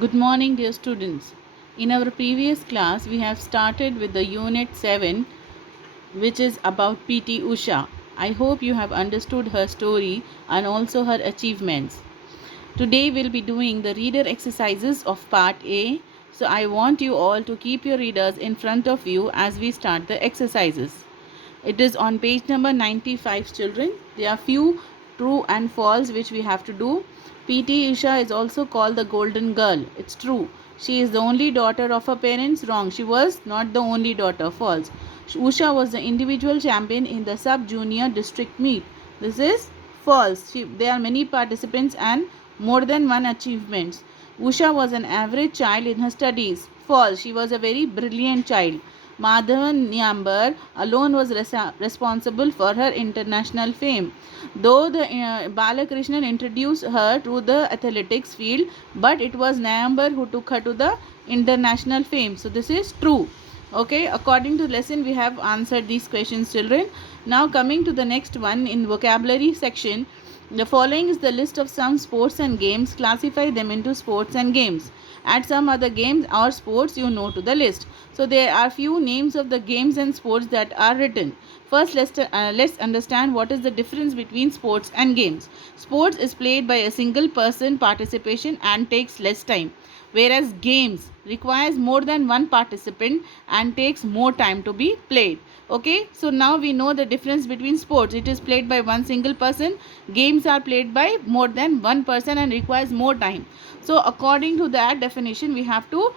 Good morning, dear students. In our previous class, we have started with the Unit 7, which is about PT Usha. I hope you have understood her story and also her achievements. Today, we'll be doing the reader exercises of Part A. So, I want you all to keep your readers in front of you as we start the exercises. It is on page number 95, children. There are few true and false which we have to do. PT Usha is also called the golden girl. It's true. She is the only daughter of her parents. Wrong. She was not the only daughter. False. Usha was the individual champion in the sub junior district meet. This is false. There are many participants and more than one achievements. Usha was an average child in her studies. False. She was a very brilliant child. Madhavan Nyambar alone was responsible for her international fame. Though the Balakrishnan introduced her to the athletics field, but it was Nyambar who took her to the international fame. So this is true. Okay, according to lesson, we have answered these questions, children. Now coming to the next one in vocabulary section. The following is the list of some sports and games. Classify them into sports and games. Add some other games or sports you know to the list. So there are few names of the games and sports that are written. First, let's understand what is the difference between sports and games. Sports is played by a single person participation and takes less time, whereas games requires more than one participant and takes more time to be played. Okay, so now we know the difference between sports. It is played by one single person. Games are played by more than one person and requires more time. So according to that definition, we have to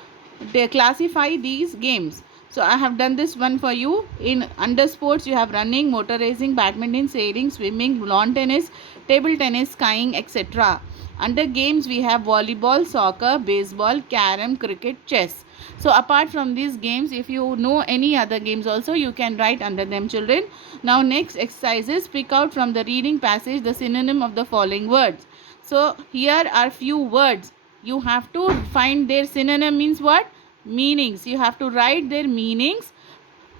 classify these games. So I have done this one for you. In under sports, you have running, motor racing, badminton, sailing, swimming, lawn tennis, table tennis, skiing, etc. Under games, we have volleyball, soccer, baseball, carom, cricket, chess. So apart from these games, if you know any other games also, you can write under them, children. Now next exercises, pick out from the reading passage the synonym of the following words. So here are few words. You have to find their synonym means what? Meanings. You have to write their meanings.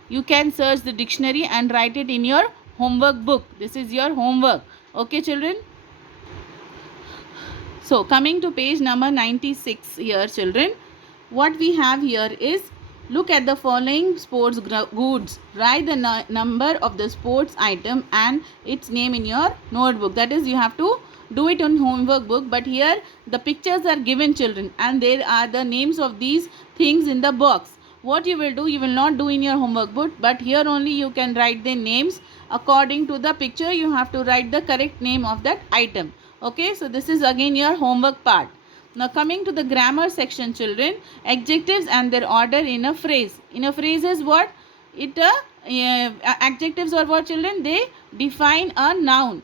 You can search the dictionary and write it in your homework book. This is your homework. Okay, children? So coming to page number 96 here, children, what we have here is, look at the following sports goods. Write the number of the sports item and its name in your notebook. That is, you have to do it on homework book, but here the pictures are given, children, and there are the names of these things in the box. What you will do, you will not do in your homework book, but here only you can write their names. According to the picture, you have to write the correct name of that item. Okay, so this is again your homework part. Now coming to the grammar section, children, adjectives and their order in a phrase. In a phrase is what? Adjectives are what, children? They define a noun.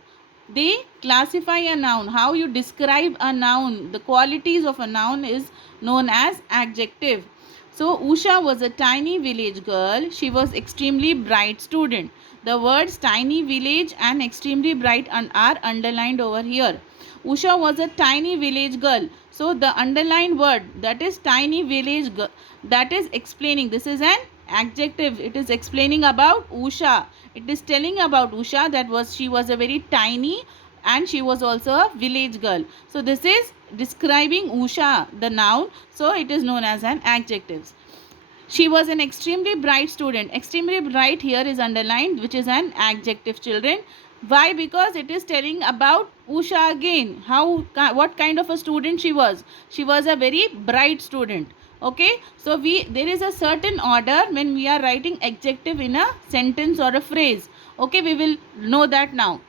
They classify a noun. How you describe a noun, the qualities of a noun is known as adjective. So Usha was a tiny village girl. She was extremely bright student. The words tiny village and extremely bright are underlined over here. Usha was a tiny village girl. So the underlined word, that is tiny village girl, that is explaining. This is an adjective. It is explaining about Usha. It is telling about Usha that she was a very tiny and she was also a village girl. So this is describing Usha, the noun. So it is known as an adjective. She was an extremely bright student. Extremely bright here is underlined, which is an adjective, children. Why? Because it is telling about Usha again. What kind of a student she was. She was a very bright student. Okay, so there is a certain order when we are writing adjective in a sentence or a phrase. Okay, we will know that now.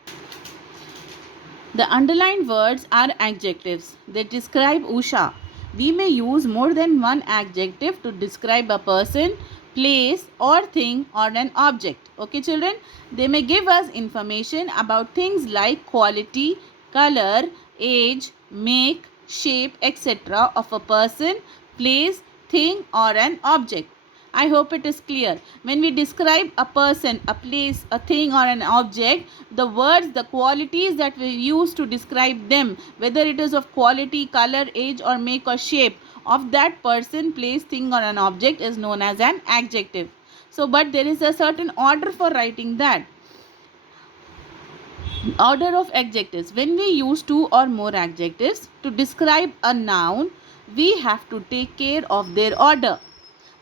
The underlined words are adjectives. They describe Usha. We may use more than one adjective to describe a person, place or thing or an object. Okay, children? They may give us information about things like quality, color, age, make, shape, etc. of a person, place, thing or an object. I hope it is clear. When we describe a person, a place, a thing or an object, the words, the qualities that we use to describe them, whether it is of quality, color, age or make or shape of that person, place, thing or an object is known as an adjective. So, but there is a certain order for writing that. Order of adjectives. When we use two or more adjectives to describe a noun, we have to take care of their order.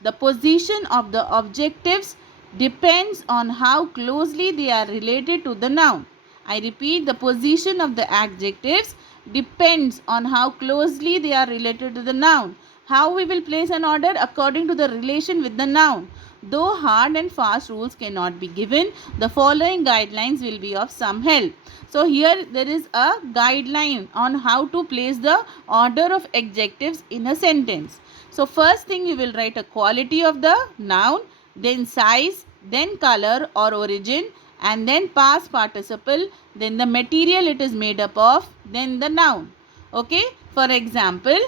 The position of the adjectives depends on how closely they are related to the noun. I repeat, the position of the adjectives depends on how closely they are related to the noun. How we will place an order? According to the relation with the noun. Though hard and fast rules cannot be given, the following guidelines will be of some help. So here there is a guideline on how to place the order of adjectives in a sentence. So first thing, you will write a quality of the noun, then size, then color or origin, and then past participle, then the material it is made up of, then the noun. Okay, for example,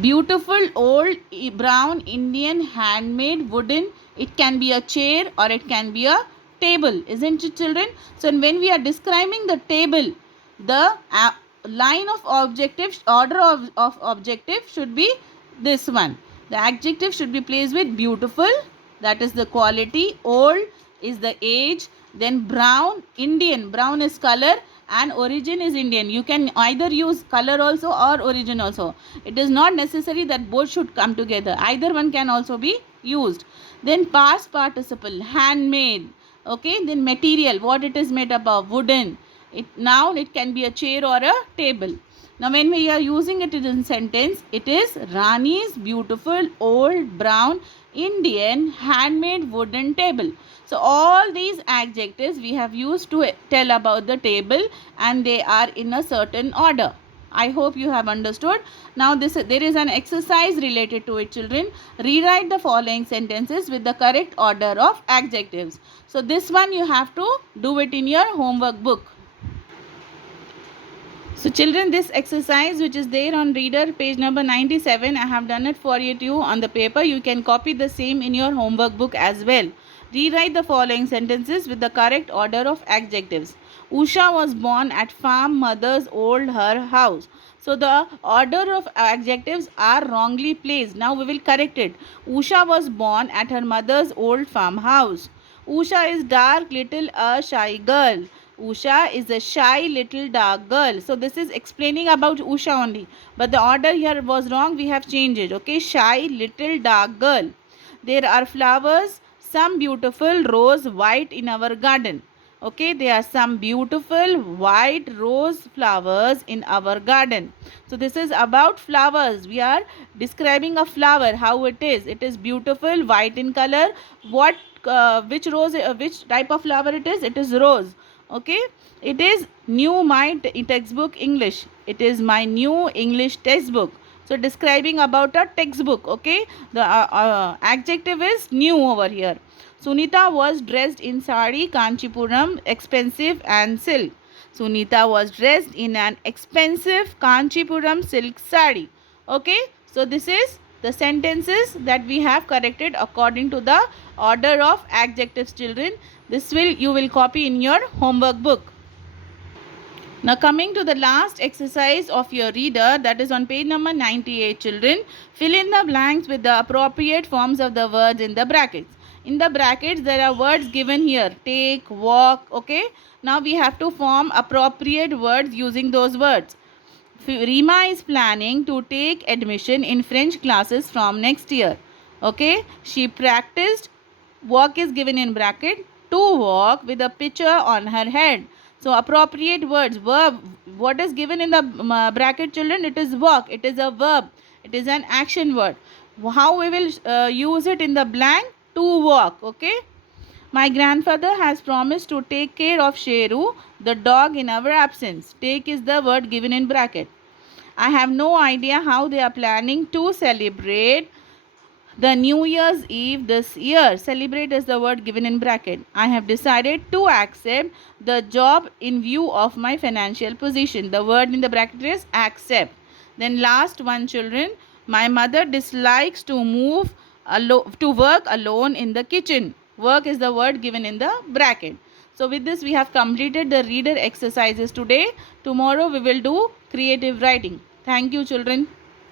beautiful old brown Indian handmade wooden. It can be a chair or it can be a table, isn't it, children? So when we are describing the table, the line of objective, order of objective should be this one. The adjective should be placed with beautiful, that is the quality, old is the age, then brown, Indian, brown is color, and origin is Indian. You can either use color also or origin also. It is not necessary that both should come together. Either one can also be used. Then past participle, handmade. Okay, then material, what it is made up of, wooden. Noun, it can be a chair or a table. Now when we are using it in sentence, it is Rani's beautiful old brown Indian handmade wooden table. So all these adjectives we have used to tell about the table, and they are in a certain order. I hope you have understood. Now there is an exercise related to it, children. Rewrite the following sentences with the correct order of adjectives. So this one you have to do it in your homework book. So children, this exercise which is there on reader page number 97, I have done it for you on the paper. You can copy the same in your homework book as well. Rewrite the following sentences with the correct order of adjectives. Usha was born at farm mother's old her house. So the order of adjectives are wrongly placed. Now we will correct it. Usha was born at her mother's old farmhouse. Usha is dark little a shy girl. Usha is a shy little dark girl. So this is explaining about Usha only. But the order here was wrong. We have changed it. Okay. Shy little dark girl. There are flowers. Some beautiful rose white in our garden. Okay. There are some beautiful white rose flowers in our garden. So this is about flowers. We are describing a flower. How it is. It is beautiful white in color. What which rose, which type of flower it is? It is rose. Okay, it is new my textbook English. It is my new English textbook. So describing about a textbook. Okay, the adjective is new over here. Sunita was dressed in sari Kanchipuram, expensive and silk. Sunita was dressed in an expensive Kanchipuram silk sari. Okay, so this is the sentences that we have corrected according to the order of adjectives, children. This you will copy in your homework book. Now coming to the last exercise of your reader, that is on page number 98, children. Fill in the blanks with the appropriate forms of the words in the brackets. In the brackets there are words given here. Take, walk. Okay. Now we have to form appropriate words using those words. Rima is planning to take admission in French classes from next year. Okay. She practiced, walk is given in bracket, to walk with a pitcher on her head. So appropriate words. Verb, what is given in the bracket, children? It is walk. It is a verb. It is an action word. How we will use it in the blank? To walk. Okay. My grandfather has promised to take care of Sheru, the dog, in our absence. Take is the word given in bracket. I have no idea how they are planning to celebrate the New Year's Eve this year. Celebrate is the word given in bracket. I have decided to accept the job in view of my financial position. The word in the bracket is accept. Then last one, children. My mother dislikes to move to work alone in the kitchen. Work is the word given in the bracket. So with this we have completed the reader exercises today. Tomorrow we will do creative writing. Thank you, children.